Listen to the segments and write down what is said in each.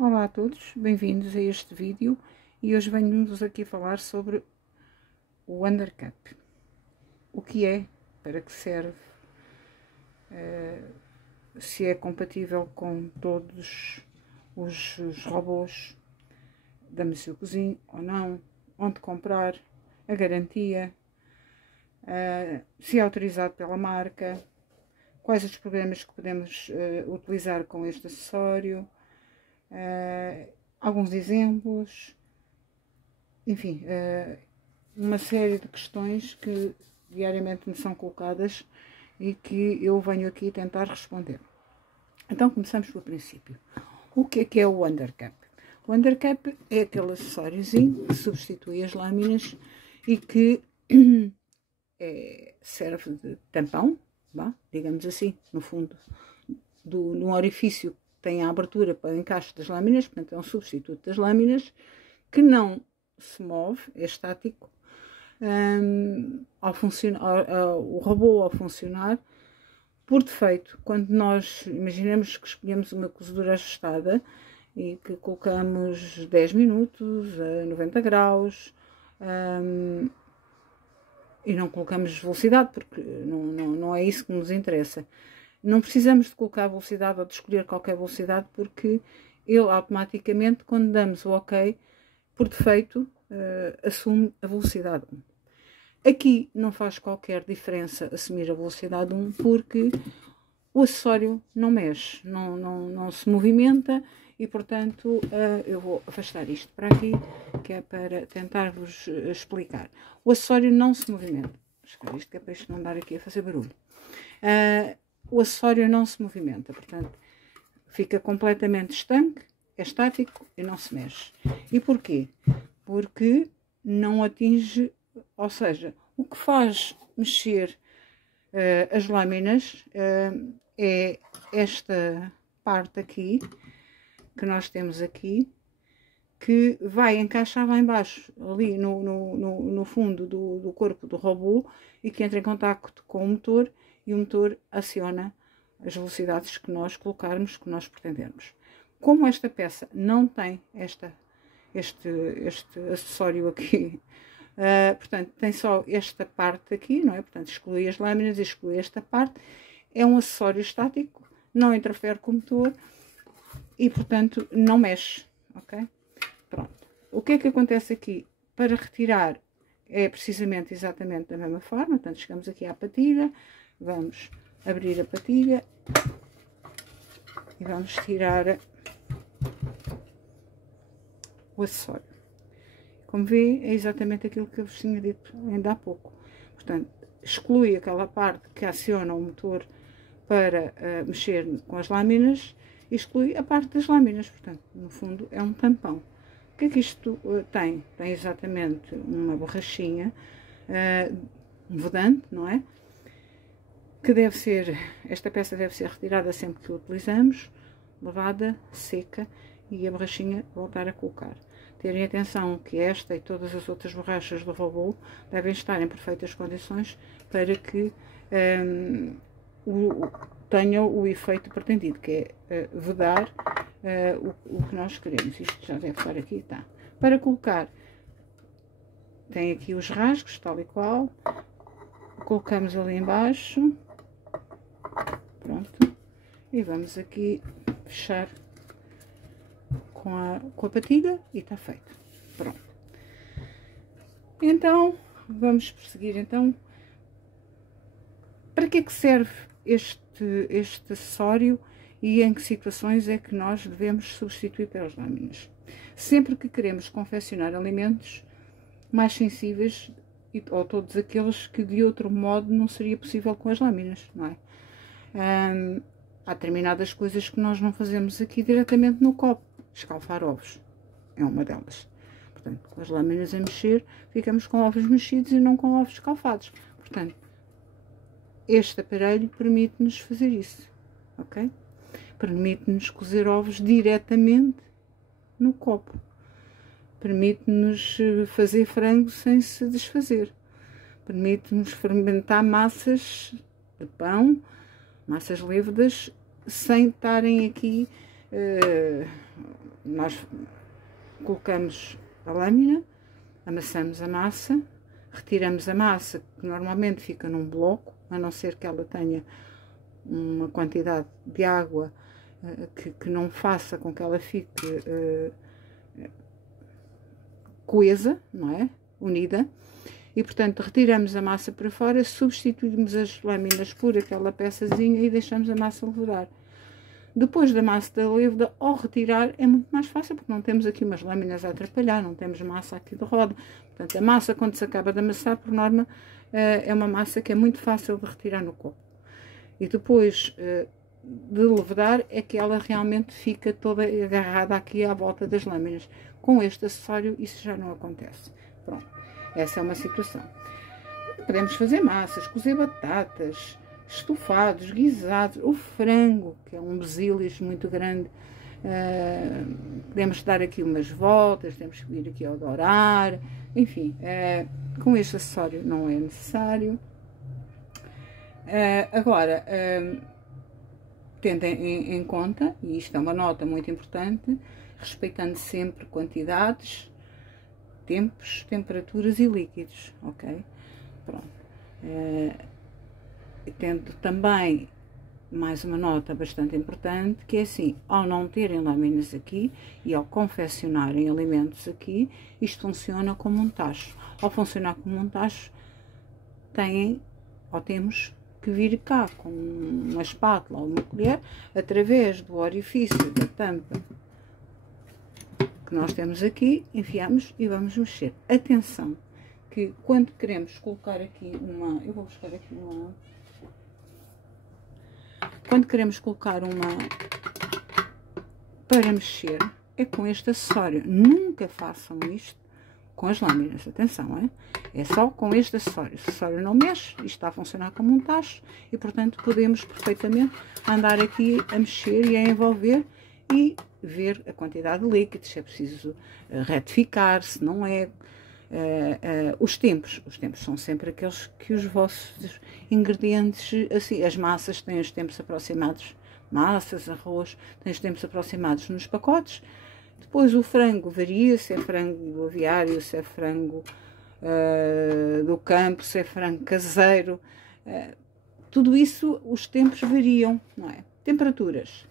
Olá a todos, bem-vindos a este vídeo e hoje venho-vos aqui falar sobre o undercup. O que é, para que serve, se é compatível com todos os robôs da Monsieur Cozinho ou não, onde comprar, a garantia, se é autorizado pela marca, quais os programas que podemos utilizar com este acessório, alguns exemplos, enfim, uma série de questões que diariamente me são colocadas e que eu venho aqui tentar responder. Então começamos pelo princípio. O que é o undercup? O undercup é aquele acessóriozinho que substitui as lâminas e que serve de tampão, digamos assim, no fundo, num orifício que tem a abertura para o encaixe das lâminas, portanto é um substituto das lâminas que não se move, é estático. O robô ao funcionar, por defeito, quando nós imaginemos que escolhemos uma cozedura ajustada e que colocamos 10 minutos a 90 graus e não colocamos velocidade, porque não é isso que nos interessa. Não precisamos de colocar velocidade ou de escolher qualquer velocidade, porque ele automaticamente, quando damos o OK, por defeito, assume a velocidade 1. Aqui não faz qualquer diferença assumir a velocidade 1, porque o acessório não mexe, não se movimenta e, portanto, eu vou afastar isto para aqui, que é para tentar-vos explicar. O acessório não se movimenta. Escolhi isto que é para isto não dar aqui a fazer barulho. O acessório não se movimenta, portanto, fica completamente estanque, é estático e não se mexe. E porquê? Porque não atinge, ou seja, o que faz mexer as lâminas é esta parte aqui, que nós temos aqui, que vai encaixar lá embaixo, ali no fundo do corpo do robô, e que entra em contacto com o motor, e o motor aciona as velocidades que nós colocarmos, que nós pretendermos. Como esta peça não tem este acessório aqui, portanto, tem só esta parte aqui, não é? Portanto, exclui as lâminas e exclui esta parte. É um acessório estático, não interfere com o motor e, portanto, não mexe, ok? Pronto. O que é que acontece aqui? Para retirar é precisamente exatamente da mesma forma. Portanto, chegamos aqui à patilha, vamos abrir a patilha e vamos tirar o acessório. Como vê, é exatamente aquilo que eu vos tinha dito ainda há pouco. Portanto, exclui aquela parte que aciona o motor para mexer com as lâminas e exclui a parte das lâminas. Portanto, no fundo, é um tampão. O que é que isto tem? Tem exatamente uma borrachinha, um vedante, não é? Que deve ser, esta peça deve ser retirada sempre que o utilizamos, lavada, seca, e a borrachinha voltar a colocar. Terem atenção que esta e todas as outras borrachas do robô devem estar em perfeitas condições para que tenham o efeito pretendido, que é vedar o que nós queremos. Isto já deve estar aqui, tá. Para colocar, tem aqui os rasgos, tal e qual. Colocamos ali embaixo. Pronto. E vamos aqui fechar com a patilha e está feito. Pronto. Então, vamos prosseguir. Então, para que é que serve este acessório e em que situações é que nós devemos substituir pelas lâminas? Sempre que queremos confeccionar alimentos mais sensíveis, ou todos aqueles que de outro modo não seria possível com as lâminas, não é? Há determinadas coisas que nós não fazemos aqui diretamente no copo. Escalfar ovos é uma delas. Portanto, com as lâminas a mexer, ficamos com ovos mexidos e não com ovos escalfados. Portanto, este aparelho permite-nos fazer isso, ok? Permite-nos cozer ovos diretamente no copo. Permite-nos fazer frango sem se desfazer. Permite-nos fermentar massas de pão, massas levedas, sem estarem aqui nós colocamos a lâmina, amassamos a massa, retiramos a massa, que normalmente fica num bloco, a não ser que ela tenha uma quantidade de água que não faça com que ela fique coesa, não é? Unida. E, portanto, retiramos a massa para fora, substituímos as lâminas por aquela peçazinha e deixamos a massa levedar. Depois da massa da leveda, ao retirar, é muito mais fácil, porque não temos aqui umas lâminas a atrapalhar, não temos massa aqui de roda. Portanto, a massa, quando se acaba de amassar, por norma, é uma massa que é muito fácil de retirar no copo. E depois de levedar, é que ela realmente fica toda agarrada aqui à volta das lâminas. Com este acessório, isso já não acontece. Pronto, essa é uma situação. Podemos fazer massas, cozer batatas, estofados, guisados, o frango, que é um basilis muito grande. Podemos dar aqui umas voltas, temos que vir aqui ao dourar, enfim, com este acessório não é necessário. Agora, tendem em conta, e isto é uma nota muito importante, respeitando sempre quantidades, tempos, temperaturas e líquidos, ok? Pronto. Tendo também mais uma nota bastante importante, que é assim, ao não terem lâminas aqui e ao confeccionarem alimentos aqui, isto funciona como um tacho. Ao funcionar como um tacho, temos que vir cá com uma espátula ou uma colher, através do orifício da tampa que nós temos aqui, enfiamos e vamos mexer. Atenção, que quando queremos colocar aqui eu vou buscar aqui quando queremos colocar para mexer, é com este acessório. Nunca façam isto com as lâminas, atenção, é só com este acessório. O acessório não mexe, isto está a funcionar como um tacho e, portanto, podemos perfeitamente andar aqui a mexer e a envolver e ver a quantidade de líquidos, se é preciso retificar, se não é. Os tempos são sempre aqueles que os vossos ingredientes, assim, as massas têm os tempos aproximados, massas, arroz, têm os tempos aproximados nos pacotes. Depois o frango varia, se é frango do aviário, se é frango do campo, se é frango caseiro, tudo isso, os tempos variam, não é? Temperaturas.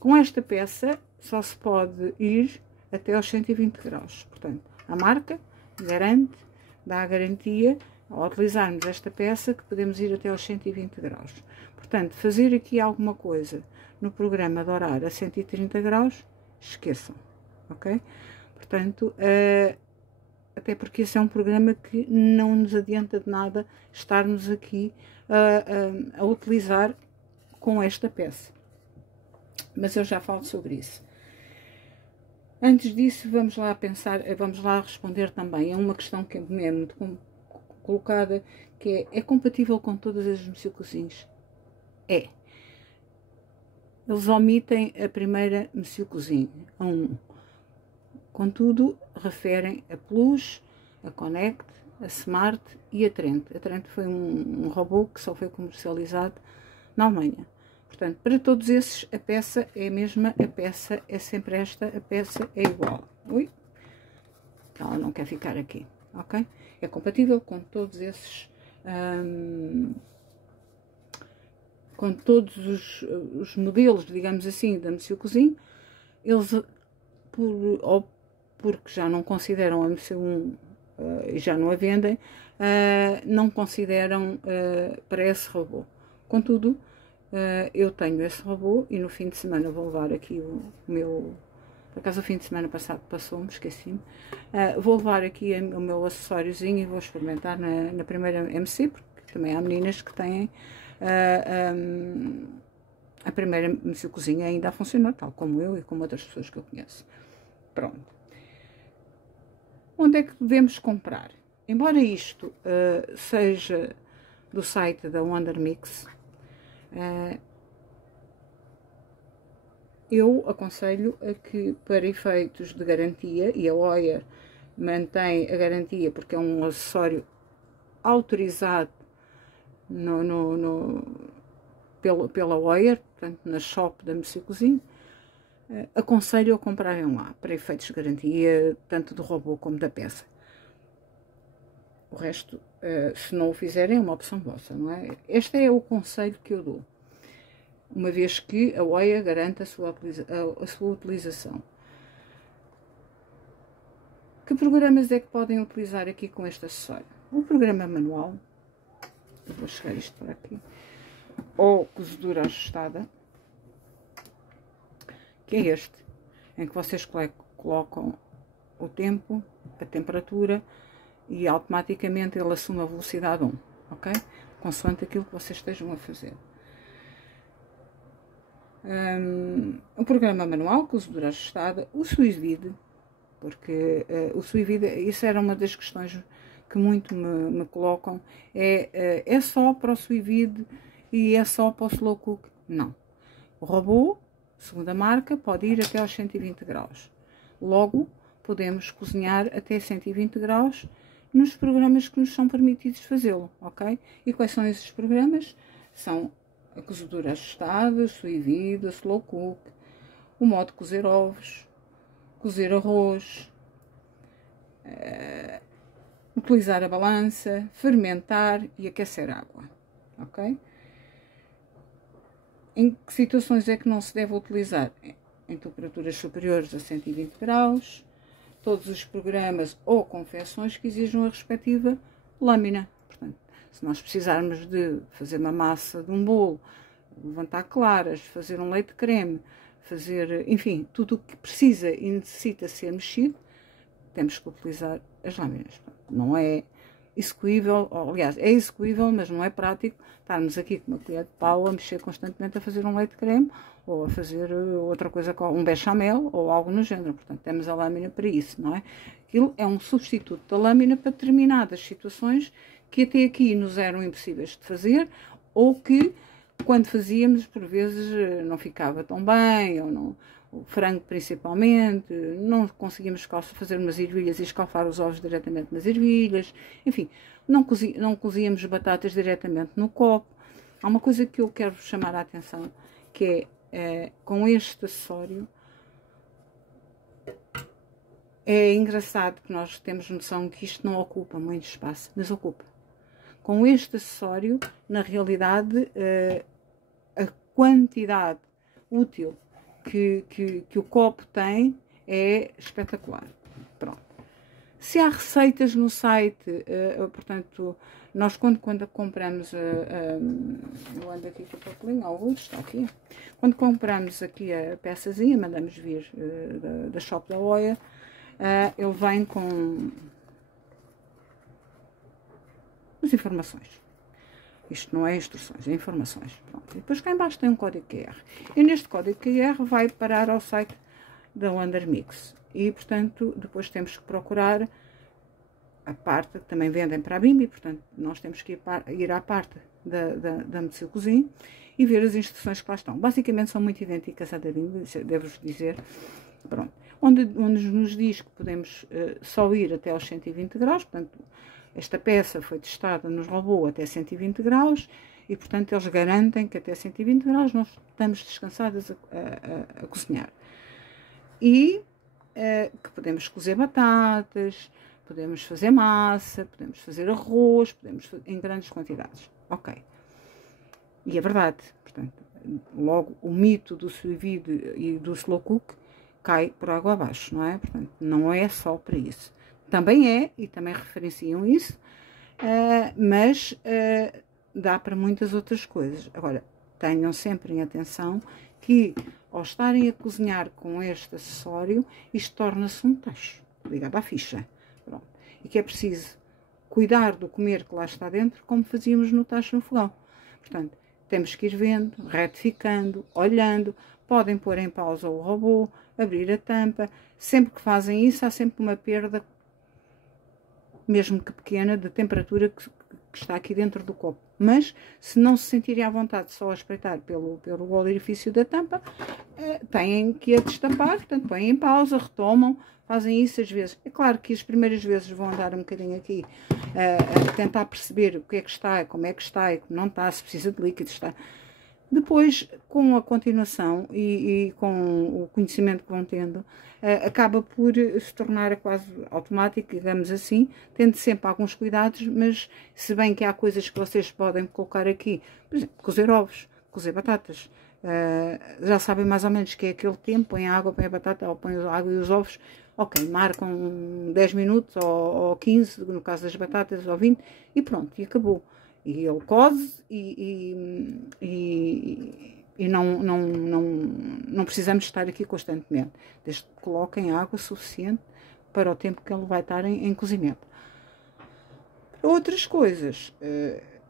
Com esta peça só se pode ir até aos 120 graus, portanto, a marca garante, dá a garantia, ao utilizarmos esta peça, que podemos ir até aos 120 graus. Portanto, fazer aqui alguma coisa no programa de dourar a 130 graus, esqueçam, ok? Portanto, até porque esse é um programa que não nos adianta de nada estarmos aqui a utilizar com esta peça. Mas eu já falo sobre isso. Antes disso, vamos lá responder também a uma questão que é muito colocada, que é compatível com todas as mexilcozinhas? É. Eles omitem a primeira mexilcozinha, a 1. Contudo, referem a Plus, a Connect, a Smart e a Trent. A Trent foi um robô que só foi comercializado na Alemanha. Portanto, para todos esses, a peça é a mesma, a peça é sempre esta, a peça é igual. Ui, ela não quer ficar aqui, ok? É compatível com todos esses, com todos os modelos, digamos assim, da mexilcozinho. Eles, porque já não consideram a MC1 e já não a vendem, não consideram para esse robô. Contudo, eu tenho esse robô e no fim de semana vou levar aqui o meu, por acaso o fim de semana passado passou-me, esqueci-me, vou levar aqui o meu acessóriozinho e vou experimentar na primeira MC, porque também há meninas que têm a primeira mexilcozinha ainda a funcionar, tal como eu e como outras pessoas que eu conheço. Pronto. Onde é que devemos comprar? Embora isto seja do site da Wonder Mix, eu aconselho a que, para efeitos de garantia, e a Oyer mantém a garantia porque é um acessório autorizado pela Oyer, portanto na shop da mexilcozinho, aconselho a comprarem lá, para efeitos de garantia, tanto do robô como da peça. O resto, se não o fizerem, é uma opção vossa, não é? Este é o conselho que eu dou, uma vez que a OEA garante a sua utilização. Que programas é que podem utilizar aqui com este acessório? O programa manual, eu vou chegar isto por aqui, ou cozedura ajustada, que é este, em que vocês colocam o tempo, a temperatura, e automaticamente ele assume a velocidade 1, ok? Consoante aquilo que vocês estejam a fazer. O programa manual, cozedura ajustada, o sous vide, porque o sous vide, isso era uma das questões que muito me colocam, é só para o sous vide e é só para o slow cook? Não. O robô, segundo a marca, pode ir até aos 120 graus. Logo, podemos cozinhar até 120 graus nos programas que nos são permitidos fazê-lo, ok? E quais são esses programas? São a cozedura ajustada, o sous vide, o slow cook, o modo cozer ovos, cozer arroz, utilizar a balança, fermentar e aquecer água, ok? Em que situações é que não se deve utilizar? Em temperaturas superiores a 120 graus, todos os programas ou confecções que exijam a respectiva lâmina. Portanto, se nós precisarmos de fazer uma massa de um bolo, levantar claras, fazer um leite creme, fazer, enfim, tudo o que precisa e necessita ser mexido, temos que utilizar as lâminas. Não é execuível, aliás, é execuível, mas não é prático estarmos aqui com uma colher de pau a mexer constantemente a fazer um leite creme ou a fazer outra coisa, um bechamel ou algo no género. Portanto, temos a lâmina para isso, não é? Aquilo é um substituto da lâmina para determinadas situações que até aqui nos eram impossíveis de fazer ou que, quando fazíamos, por vezes não ficava tão bem, ou não, o frango principalmente, não conseguíamos fazer umas ervilhas e escalfar os ovos diretamente nas ervilhas, enfim, não cozíamos batatas diretamente no copo. Há uma coisa que eu quero chamar a atenção, que com este acessório, é engraçado que nós temos noção que isto não ocupa muito espaço, mas ocupa. Com este acessório, na realidade, a quantidade útil que o copo tem é espetacular. Pronto. Se há receitas no site, portanto, nós quando compramos, eu ando aqui com o papelinho, está aqui, quando compramos aqui a peçazinha, mandamos vir da Shop da OEA, ele vem com as informações. Isto não é instruções, é informações. Pronto. E depois cá em baixo tem um código QR. E neste código QR vai parar ao site da Wonder Mix. E, portanto, depois temos que procurar a parte que também vendem para a Bimbi. Portanto, nós temos que ir à parte da Medicil Cozinha e ver as instruções que lá estão. Basicamente são muito idênticas à da Bimbi, devo-vos dizer. Pronto. Onde nos diz que podemos só ir até aos 120 graus, portanto, esta peça foi testada nos robôs até 120 graus e, portanto, eles garantem que até 120 graus nós estamos descansadas a cozinhar. E que podemos cozer batatas, podemos fazer massa, podemos fazer arroz, podemos em grandes quantidades. Ok. E é verdade. Portanto, logo o mito do sous vide e do slow cook cai por água abaixo, não é? Portanto, não é só para isso. Também é, e também referenciam isso, mas dá para muitas outras coisas. Agora, tenham sempre em atenção que, ao estarem a cozinhar com este acessório, isto torna-se um tacho, ligado à ficha. Pronto. E que é preciso cuidar do comer que lá está dentro, como fazíamos no tacho no fogão. Portanto, temos que ir vendo, retificando, olhando. Podem pôr em pausa o robô, abrir a tampa. Sempre que fazem isso, há sempre uma perda, mesmo que pequena, de temperatura que está aqui dentro do copo. Mas, se não se sentirem à vontade só a espreitar pelo orifício da tampa, têm que a destapar, portanto, põem em pausa, retomam, fazem isso às vezes. É claro que as primeiras vezes vão andar um bocadinho aqui a tentar perceber o que é que está, como é que está e como não está, se precisa de líquido, está. Depois, com a continuação e com o conhecimento que vão tendo, acaba por se tornar quase automático, digamos assim, tendo sempre alguns cuidados, mas se bem que há coisas que vocês podem colocar aqui, por exemplo, cozer ovos, cozer batatas, já sabem mais ou menos que é aquele tempo, põe a água, põe a batata, ou põe a água e os ovos, ok, marcam 10 minutos ou 15, no caso das batatas, ou 20, e pronto, e acabou. E ele cose e não precisamos estar aqui constantemente. Desde que coloquem água suficiente para o tempo que ele vai estar em cozimento. Para outras coisas,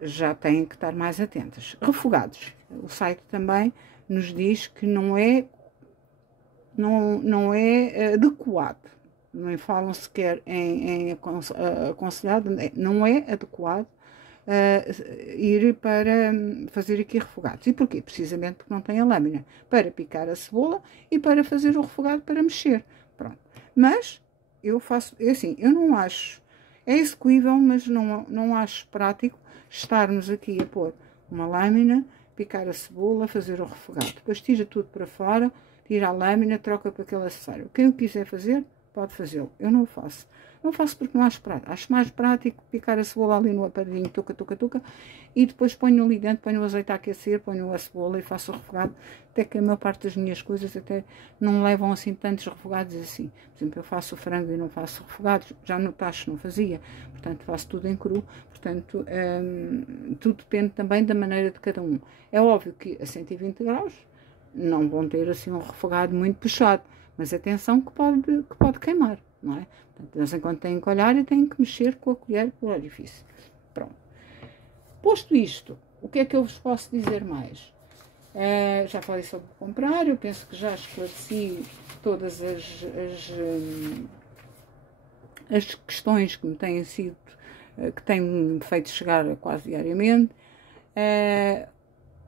já têm que estar mais atentas. Refogados. O site também nos diz que não é adequado. Não falam sequer em aconselhado, não é adequado ir para fazer aqui refogados. E porquê? Precisamente porque não tem a lâmina para picar a cebola e para fazer o refogado para mexer. Pronto. Mas eu faço, é assim, eu não acho, é execuível, mas não acho prático estarmos aqui a pôr uma lâmina, picar a cebola, fazer o refogado. Depois tira tudo para fora, tira a lâmina, troca para aquele acessório. Quem o quiser fazer, pode fazê-lo. Eu não o faço. Não faço porque não acho prático. Acho mais prático picar a cebola ali no aparelhinho, tuca, e depois ponho ali dentro, ponho o azeite a aquecer, ponho a cebola e faço o refogado. Até que a maior parte das minhas coisas até não levam assim tantos refogados assim. Por exemplo, eu faço o frango e não faço refogados. Já no tacho não fazia. Portanto, faço tudo em cru. Portanto, tudo depende também da maneira de cada um. É óbvio que a 120 graus não vão ter assim um refogado muito puxado. Mas atenção que pode queimar, não é? Portanto, de vez em quando têm que olhar e têm que mexer com a colher pelo orifício. Pronto. Posto isto, o que é que eu vos posso dizer mais? Já falei sobre comprar, eu penso que já esclareci todas as questões que me têm sido, que têm-me feito chegar quase diariamente.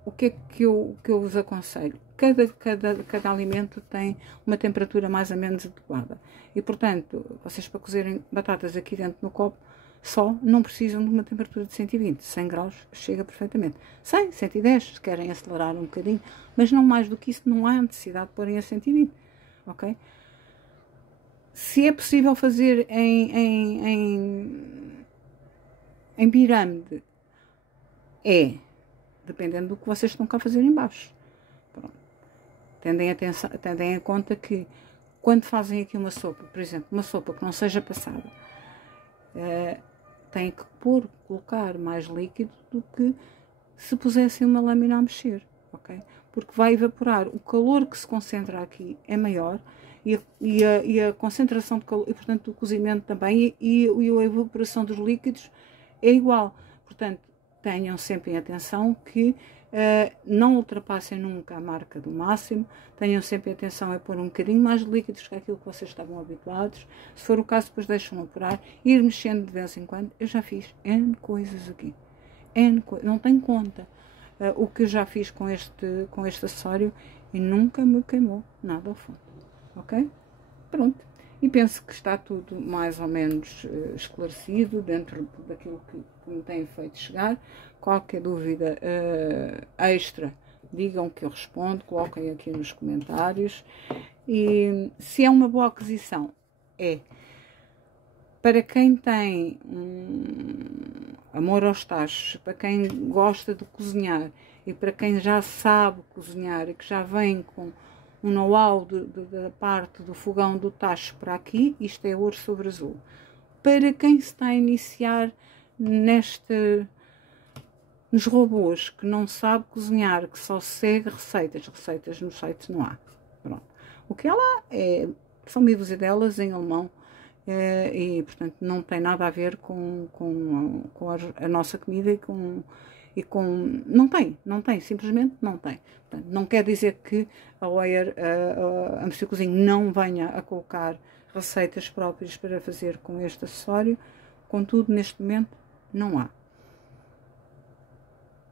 O que é que eu vos aconselho? Cada alimento tem uma temperatura mais ou menos adequada. E, portanto, vocês para cozerem batatas aqui dentro no copo, só não precisam de uma temperatura de 120. 100 graus chega perfeitamente. 100, 110, se querem acelerar um bocadinho, mas não mais do que isso, não há necessidade de porem a 120. Ok? Se é possível fazer em pirâmide, dependendo do que vocês estão cá a fazer em baixo. Pronto. Tendem em conta que quando fazem aqui uma sopa, por exemplo, uma sopa que não seja passada, têm que colocar mais líquido do que se pusessem uma lâmina a mexer, ok? Porque vai evaporar. O calor que se concentra aqui é maior e a concentração de calor, e portanto o cozimento também, e a evaporação dos líquidos é igual. Portanto, tenham sempre em atenção que não ultrapassem nunca a marca do máximo, tenham sempre atenção a pôr um bocadinho mais de líquidos que aquilo que vocês estavam habituados. Se for o caso, depois deixam apurar, ir mexendo de vez em quando. Eu já fiz N coisas aqui, não tenho conta o que eu já fiz com este acessório e nunca me queimou nada ao fundo, ok? Pronto. E penso que está tudo mais ou menos esclarecido dentro daquilo que me têm feito chegar. Qualquer dúvida extra, digam que eu respondo, coloquem aqui nos comentários. E se é uma boa aquisição, para quem tem amor aos tachos, para quem gosta de cozinhar e para quem já sabe cozinhar e que já vem com um know-how da parte do fogão do tacho para aqui, isto é ouro sobre azul. Para quem se está a iniciar nos robôs, que não sabe cozinhar, que só segue receitas no site não há. Pronto. O que ela são meia dúzia delas em alemão, e portanto não tem nada a ver com a nossa comida não tem, simplesmente não tem. Portanto, não quer dizer que a Weyer, a Mr. Cozinho, não venha a colocar receitas próprias para fazer com este acessório, contudo, neste momento, não há.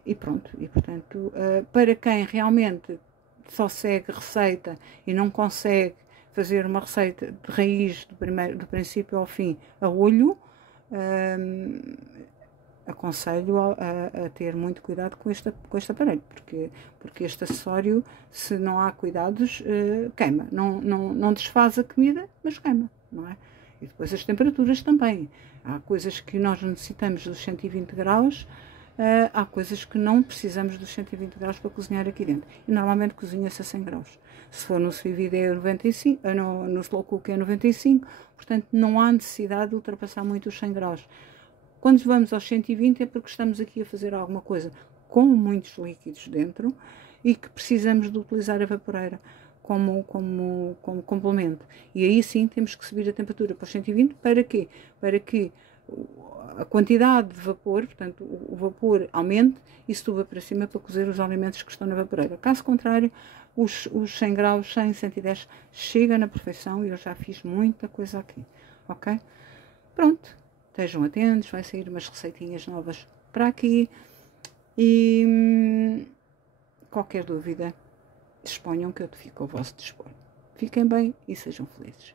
E pronto, e portanto, para quem realmente só segue receita e não consegue fazer uma receita de raiz do princípio ao fim a olho, aconselho a ter muito cuidado com este aparelho, porque este acessório, se não há cuidados, queima. Não desfaz a comida, mas queima, não é? E depois as temperaturas também. Há coisas que nós necessitamos dos 120 graus, há coisas que não precisamos dos 120 graus para cozinhar aqui dentro. E normalmente cozinha-se a 100 graus. Se for no sous vide é 95, no slow cook é 95, portanto não há necessidade de ultrapassar muito os 100 graus. Quando vamos aos 120 é porque estamos aqui a fazer alguma coisa com muitos líquidos dentro e que precisamos de utilizar a vaporeira como complemento. E aí sim temos que subir a temperatura para os 120. Para quê? Para que a quantidade de vapor, portanto o vapor aumente e suba para cima para cozer os alimentos que estão na vaporeira. Caso contrário, os 100 graus, 100, 110 chega na perfeição e eu já fiz muita coisa aqui, ok? Pronto. Estejam atentos, vai sair umas receitinhas novas para aqui e qualquer dúvida, exponham que eu fico ao vosso dispor. Fiquem bem e sejam felizes.